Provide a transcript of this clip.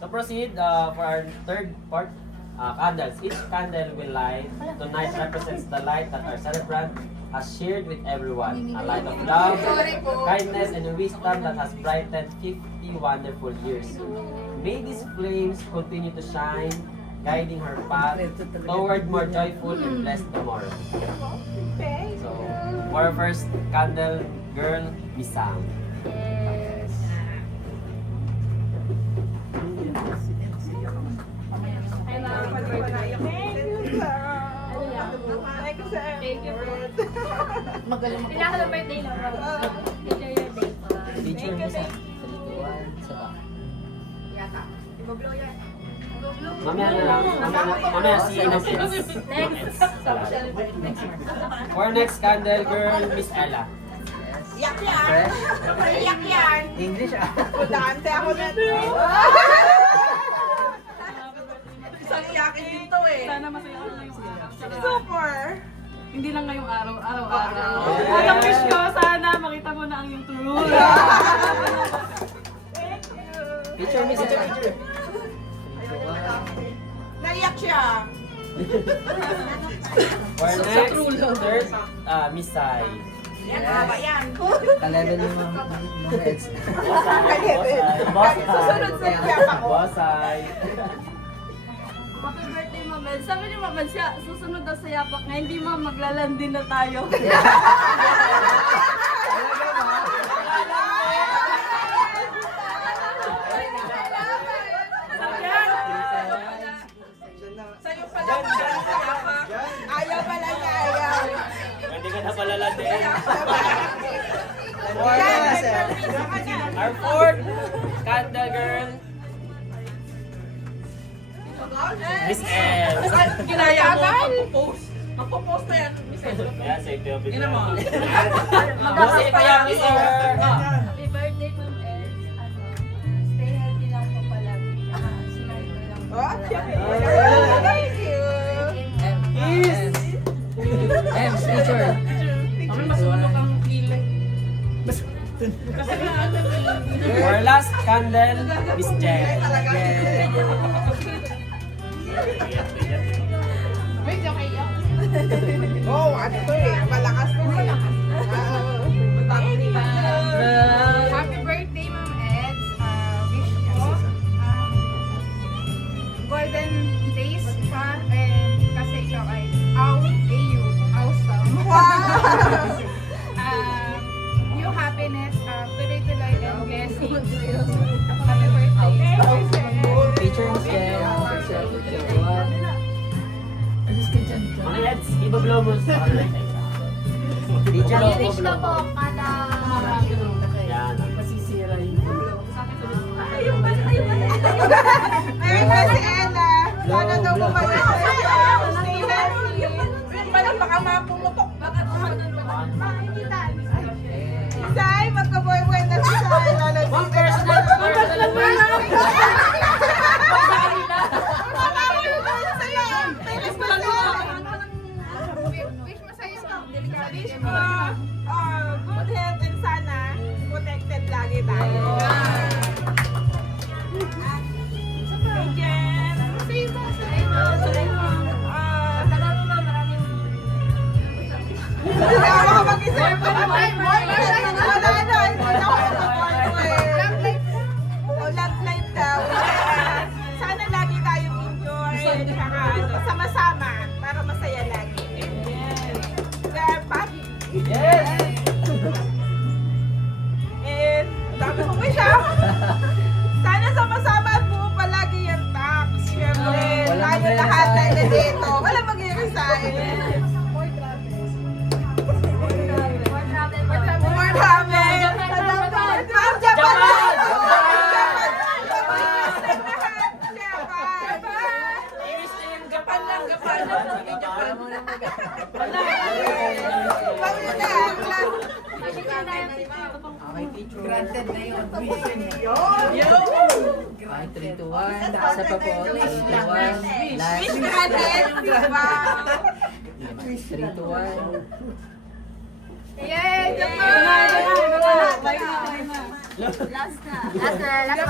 To proceed for our third part, candles. Each candle we light tonight represents the light that our celebrant has shared with everyone. A light of love, kindness, and wisdom that has brightened 50 wonderful years. May these flames continue to shine, guiding her path toward more joyful and blessed tomorrow. So, for our first candle, girl, Miss Sam. Yes. Ay, thank you po. Magaling mo. Kailangan ng birthday lang. Enjoy your day po. Teacher mo sa kalituan sa ba? Yata. Ibablow yan. Ibablow. Mamaya na lang. Mamaya si Ina. Next. For our next candle, girl, Miss Ella. Yak yan! Fresh? Yak yan! English ah. Kulante ako na to. Isang iyakin dito eh. Sana masaya ka ngayong araw. Super! Hindi lang ngayong araw, araw-araw. Yeah. Ang wish ko, sana makita mo na ang yung truth. Thank you! Teacher, Miss Teacher. Naiyak siya. For our next, third, Miss Sai. Yan, haba yan. Ka-level yung mga heads. Susunod sa iyak ako. Bosay. Happy birthday, Mamel. Sabi ni Mamel siya, susunod na sa yapak nga, hindi ma, maglalandi na tayo. Sa'yo pala ayaw pala niya, ayaw. Hindi ka na palala din. Yan, sir. Our fourth candle girl, Miss L. Ginaya mo, magpo-post. Magpo-post na yan, Miss Edro. Ayan, safety of it. Ina mo. Bossy pa yan, Miss L. Happy birthday, Ma'am Els. Stay healthy lang po palagi. Sinabi ko lang. Oh, thank you. Ems, teacher. Kami masulok ang kilay. For our last candle, Miss Jen. Oh, ano to eh. Malakas to eh. Thank you. Happy birthday, Ma'am Eds. Wish ko golden days pa kasi ikaw ay awesome. Wow! New happiness, tuloy-tuloy and blessings. Happy birthday. Teacher, Miss Jen. Mga heads, ibablow mo sa kanila. Teacher, Wish ko po kada Yan. Meron na si Ella. Sana daw bumalik sa'yo. Stay healthy. Yung pala baka mapumutok. Isay, magka-boyfriend na si Sai. One personal. wish mo sa'yo. Wish ko, good health and sana protected lagi tayo. Hey, Jen. Hindi ako makapag-isip. Wala na, hindi na ako makapag-boyfriend. Oh, love life daw. Sana lagi tayong enjoy. Tsaka sama-sama para masaya lagi. Kaya party. Yes! And dami ko wish ah. Sana sama-sama at buo palagi yung tax. Siyempre, tayo lahat na dito. Wala mag-i-resign. More travel. From Japan! Japan lang, Japan lang. Okay, teacher. Granted na yun. Ay, 3 to 1. Sa pa po. 3 to 1. Wish granted, diba? 3 to 1. Yay! Bye na. Last na. Last na.